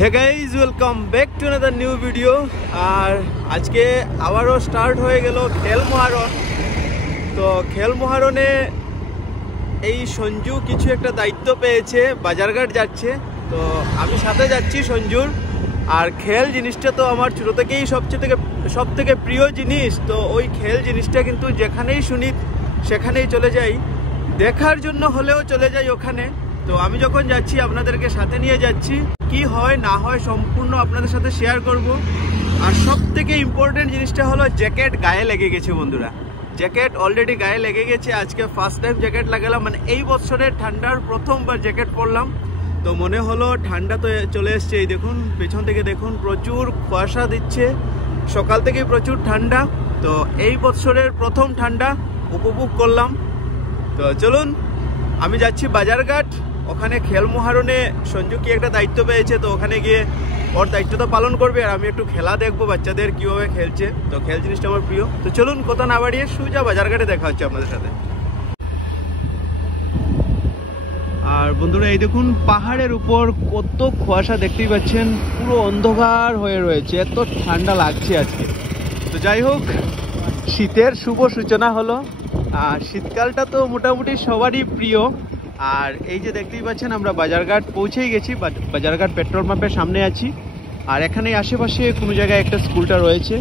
Hey guys, welcome back to another new video. আর আজকে আবারও স্টার্ট হয়ে গেল খেল মহারণ। তো খেল মহারণে এই সঞ্জু কিছু একটা দায়িত্ব পেয়েছে, বাজারঘাট যাচ্ছে। তো আমি সাথে যাচ্ছি সঞ্জুর। আর খেল জিনিসটা তো আমার ছোটো থেকেই সব থেকে প্রিয় জিনিস। তো ওই খেল জিনিসটা কিন্তু যেখানেই শুনি সেখানেই চলে যাই, দেখার জন্য হলেও চলে যাই ওখানে। তো আমি যখন যাচ্ছি আপনাদেরকে সাথে নিয়ে যাচ্ছি, কি হয় না হয় সম্পূর্ণ আপনাদের সাথে শেয়ার করব। আর সব থেকে ইম্পর্টেন্ট জিনিসটা হলো জ্যাকেট গায়ে লেগে গেছে বন্ধুরা। জ্যাকেট অলরেডি গায়ে লেগে গেছে। আজকে ফার্স্ট টাইম জ্যাকেট লাগালাম, মানে এই বছরের ঠান্ডার প্রথমবার জ্যাকেট পরলাম। তো মনে হলো ঠান্ডা তো চলে এসছে। এই দেখুন, পেছন থেকে দেখুন, প্রচুর কুয়াশা দিচ্ছে, সকাল থেকেই প্রচুর ঠান্ডা। তো এই বছরের প্রথম ঠান্ডা উপভোগ করলাম। তো চলুন, আমি যাচ্ছি বাজারঘাট। ওখানে খেল মহারণে সঞ্জু কি একটা দায়িত্ব পেয়েছে, তো ওখানে গিয়ে ওর দায়িত্বটা পালন করবে। আর আমি একটু খেলা দেখবো, বাচ্চাদের কীভাবে খেলছে। তো খেল জিনিসটা আমার প্রিয়। তো চলুন, কথা না বাড়িয়ে সোজা বাজারঘাটে দেখা হচ্ছে আপনাদের সাথে। আর বন্ধুরা, এই দেখুন পাহাড়ের উপর কত কুয়াশা দেখতেই পাচ্ছেন, পুরো অন্ধকার হয়ে রয়েছে, এত ঠান্ডা লাগছে আজকে। তো যাই হোক, শীতের শুভ সূচনা হলো। আর শীতকালটা তো মোটামুটি সবারই প্রিয়। আর এই যে দেখতেই পাচ্ছেন, আমরা বাজারঘাট পৌঁছেই গেছি। বাজারঘাট পেট্রোল পাম্পের সামনে আছি। আর এখানে আশেপাশে কোনো জায়গায় একটা স্কুলটা রয়েছে।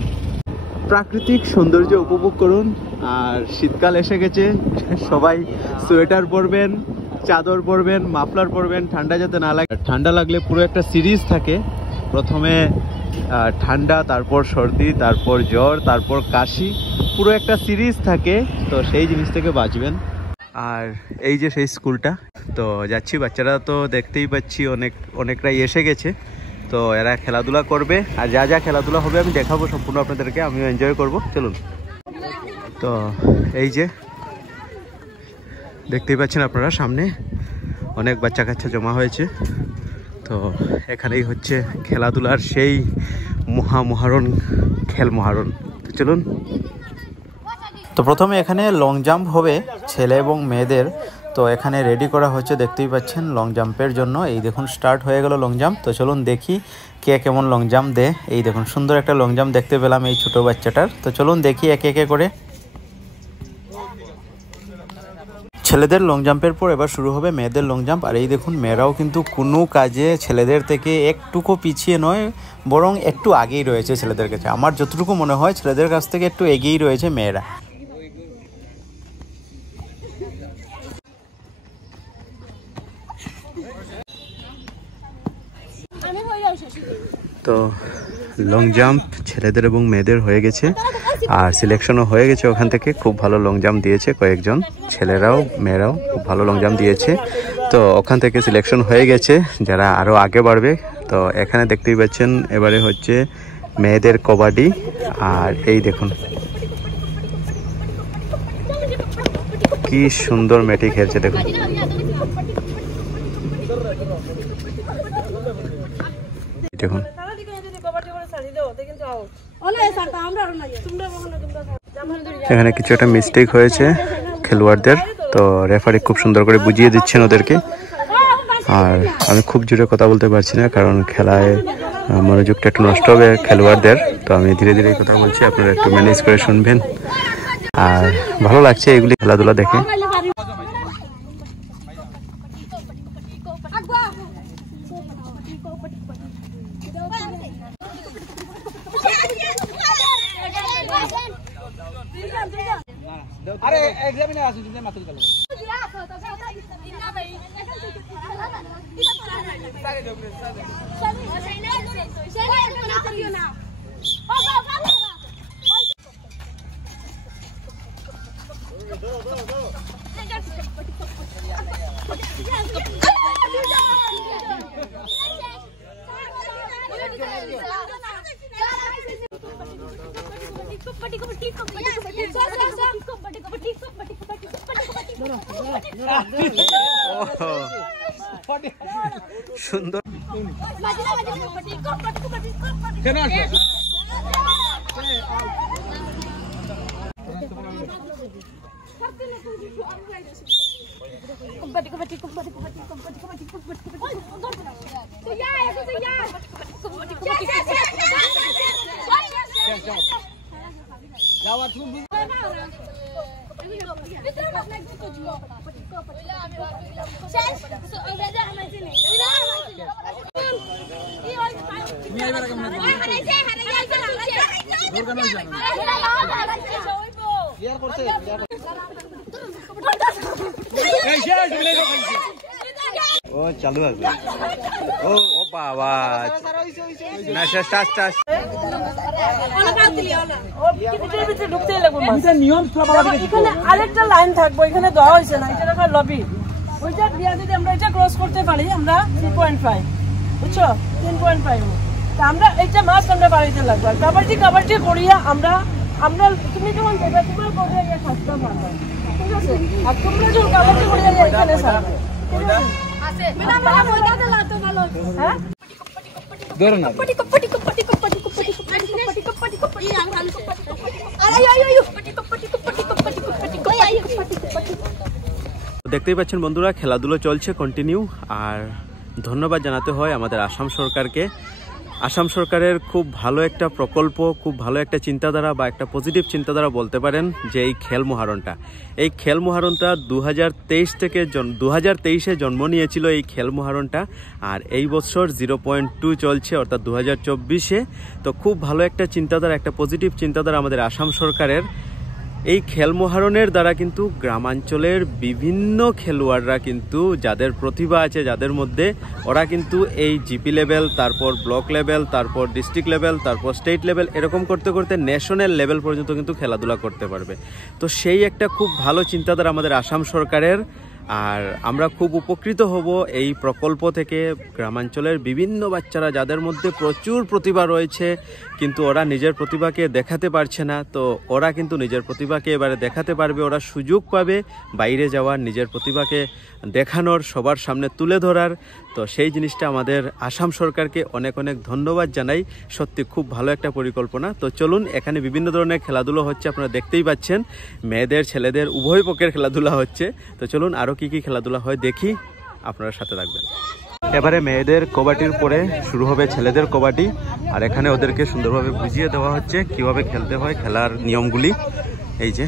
প্রাকৃতিক সৌন্দর্য উপভোগ করুন। আর শীতকাল এসে গেছে, সবাই সোয়েটার পরবেন, চাদর পরবেন, মাফলার পরবেন, ঠান্ডা যাতে না লাগে। ঠান্ডা লাগলে পুরো একটা সিরিজ থাকে, প্রথমে ঠান্ডা, তারপর সর্দি, তারপর জ্বর, তারপর কাশি, পুরো একটা সিরিজ থাকে। তো সেই জিনিস থেকে বাঁচবেন। আর এই যে সেই স্কুলটা, তো যাচ্ছি। বাচ্চারা তো দেখতেই পাচ্ছি অনেকটাই এসে গেছে। তো এরা খেলাধুলা করবে, আর যা যা খেলাধুলা হবে আমি দেখাবো সম্পূর্ণ আপনাদেরকে, আমিও এনজয় করব। চলুন। তো এই যে দেখতেই পাচ্ছেন আপনারা, সামনে অনেক বাচ্চা কাচ্চা জমা হয়েছে। তো এখানেই হচ্ছে খেলাধুলার সেই মহারণ, খেল মহারণ। তো চলুন। তো প্রথমে এখানে লং জাম্প হবে ছেলে এবং মেয়েদের। তো এখানে রেডি করা হচ্ছে, দেখতেই পাচ্ছেন লং জাম্পের জন্য। এই দেখুন স্টার্ট হয়ে গেল লং জাম্প। তো চলুন দেখি কে কেমন লং জাম্প দেয়। এই দেখুন সুন্দর একটা লং জাম্প দেখতে পেলাম এই ছোট বাচ্চাটার। তো চলুন দেখি একে একে করে। ছেলেদের লং জাম্পের পর এবার শুরু হবে মেয়েদের লং জাম্প। আর এই দেখুন, মেয়েরাও কিন্তু কোনো কাজে ছেলেদের থেকে একটুকু পিছিয়ে নয়, বরং একটু আগেই রয়েছে ছেলেদের কাছে। আমার যতটুকু মনে হয় ছেলেদের কাছ থেকে একটু এগিয়েই রয়েছে মেয়েরা। তো লং জাম্প ছেলেদের এবং মেয়েদের হয়ে গেছে, আর সিলেকশনও হয়ে গেছে ওখান থেকে। খুব ভালো লং জাম্প দিয়েছে কয়েকজন, ছেলেরাও মেয়েরাও খুব ভালো লং জাম্প দিয়েছে। তো ওখান থেকে সিলেকশন হয়ে গেছে যারা আরও আগে বাড়বে। তো এখানে দেখতেই পাচ্ছেন এবারে হচ্ছে মেয়েদের কবাডি। আর এই দেখুন কি সুন্দর মেয়েটি খেলছে, দেখুন। দেখুন এখানে কিছু একটা মিস্টেক হয়েছে খেলোয়াড়দের। তো রেফারি খুব সুন্দর করে বুঝিয়ে দিচ্ছেন ওদেরকে। আর আমি খুব জোরে কথা বলতে পারছি না, কারণ খেলায় মনোযোগটা একটু নষ্ট হবে খেলোয়াড়দের। তো আমি ধীরে ধীরে কথা বলছি, আপনারা একটু ম্যানেজ করে শুনবেন। আর ভালো লাগছে এগুলি খেলাধুলা দেখে। আরে এক্সামিনার আছে যে মাতুল গেল সুন্দর। Kompeti. যাও আর তুমি ও চালু আছে ও ও বাবা না শেষ শেষ আরেকটা লাইন থাকবো এখানে দেওয়া হয়েছে না, এটা রাখার লবি ওইটা দিয়া যদি আমরা এটা ক্রস করতে পারি আমরা 3.5 বুঝছো 3.5 তা আমরা এটা মাছ আমরা বাড়িতে লাগবো আর কাবাডি করিয়া আমরা তুমি যখন দেবে তোমার কোথায় গিয়ে খাসতে পারবে ঠিক আছে আর তোমরা যখন কাবাডি করিয়া এখানে ছাড়বে ঠিক আছে ম্যাডাম বাবা ওইটা দিলা তো ভালো হ্যাঁ ধরো না দেখতেই পাচ্ছেন বন্ধুরা খেলাধুলো চলছে কন্টিনিউ। আর ধন্যবাদ জানাতে হয় আমাদের আসাম সরকারকে। আসাম সরকারের খুব ভালো একটা প্রকল্প, খুব ভালো একটা চিন্তাধারা বা একটা পজিটিভ চিন্তাধারা বলতে পারেন যে এই খেল মহারণটা 2023-এ জন্ম নিয়েছিল এই খেল মহারণটা, আর এই বছর 0.2 চলছে অর্থাৎ 2024-এ। তো খুব ভালো একটা চিন্তাধারা, একটা পজিটিভ চিন্তাধারা আমাদের আসাম সরকারের। এই খেল মহারণের দ্বারা কিন্তু গ্রামাঞ্চলের বিভিন্ন খেলোয়াড়রা কিন্তু যাদের প্রতিভা আছে, যাদের মধ্যে ওরা কিন্তু এই জিপি লেভেল, তারপর ব্লক লেভেল, তারপর ডিস্ট্রিক্ট লেভেল, তারপর স্টেট লেভেল, এরকম করতে করতে ন্যাশনাল লেভেল পর্যন্ত কিন্তু খেলাধুলা করতে পারবে। তো সেই একটা খুব ভালো চিন্তাধারা আমাদের আসাম সরকারের। আর আমরা খুব উপকৃত হব এই প্রকল্প থেকে। গ্রামাঞ্চলের বিভিন্ন বাচ্চারা যাদের মধ্যে প্রচুর প্রতিভা রয়েছে কিন্তু ওরা নিজের প্রতিভাকে দেখাতে পারছে না, তো ওরা কিন্তু নিজের প্রতিভাকে এবারে দেখাতে পারবে। ওরা সুযোগ পাবে বাইরে যাওয়ার, নিজের প্রতিভাকে দেখানোর, সবার সামনে তুলে ধরার। তো সেই জিনিসটা আমাদের আসাম সরকারকে অনেক অনেক ধন্যবাদ জানাই। সত্যি খুব ভালো একটা পরিকল্পনা। তো চলুন, এখানে বিভিন্ন ধরনের খেলাধুলো হচ্ছে, আপনারা দেখতেই পাচ্ছেন। মেয়েদের ছেলেদের উভয় পক্ষের খেলাধুলা হচ্ছে। তো চলুন আরও কি কি খেলাধুলা হয় দেখি, আপনারা সাথে থাকবেন। এবারে মেয়েদের কবাডির পরে শুরু হবে ছেলেদের কবাডি, আর এখানে ওদেরকে সুন্দরভাবে বুঝিয়ে দেওয়া হচ্ছে কিভাবে খেলতে হয়, খেলার নিয়মগুলি। এই যে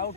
আউট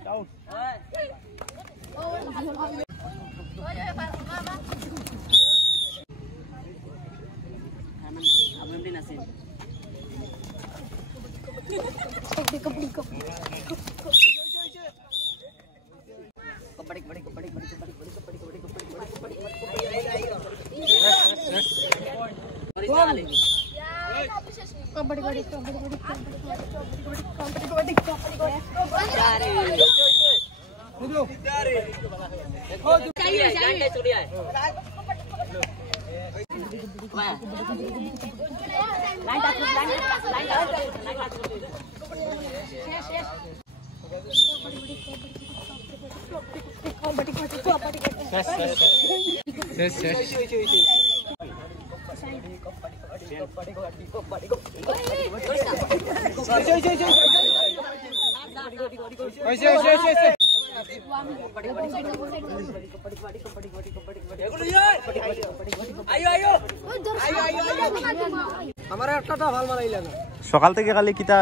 সকাল থেকে খালি কিতা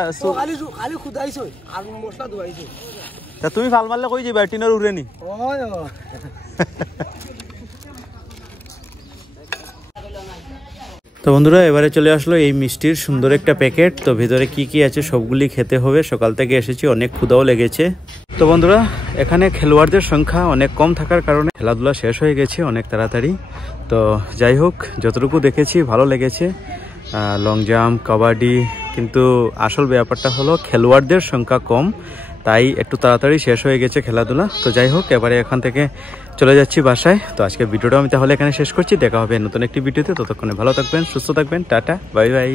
খালি খুদাইছো আর মশলা ধুয়াইছো। তা তুমি ভাল মারলে কই যাবা, টিনের উড়ে নি? তো বন্ধুরা এবারে চলে আসলো এই মিষ্টির সুন্দর একটা প্যাকেট। তো ভিতরে কি কি আছে সবগুলি খেতে হবে। সকাল থেকে এসেছি, অনেক ক্ষুধাও লেগেছে। তো বন্ধুরা এখানে খেলোয়াড়দের সংখ্যা অনেক কম থাকার কারণে খেলাধুলা শেষ হয়ে গেছে অনেক তাড়াতাড়ি। তো যাই হোক, যতটুকু দেখেছি ভালো লেগেছে, লং জাম্প, কাবাডি। কিন্তু আসল ব্যাপারটা হলো খেলোয়াড়দের সংখ্যা কম, তাই একটু তাড়াতাড়ি শেষ হয়ে গেছে খেলাধুলা। তো যাই হোক, এবারে এখান থেকে চলে যাচ্ছি বাসায়। তো আজকে ভিডিওটা আমি তাহলে এখানে শেষ করছি। দেখা হবে নতুন একটি ভিডিওতে। ততক্ষণে ভালো থাকবেন, সুস্থ থাকবেন। Tata, bye bye.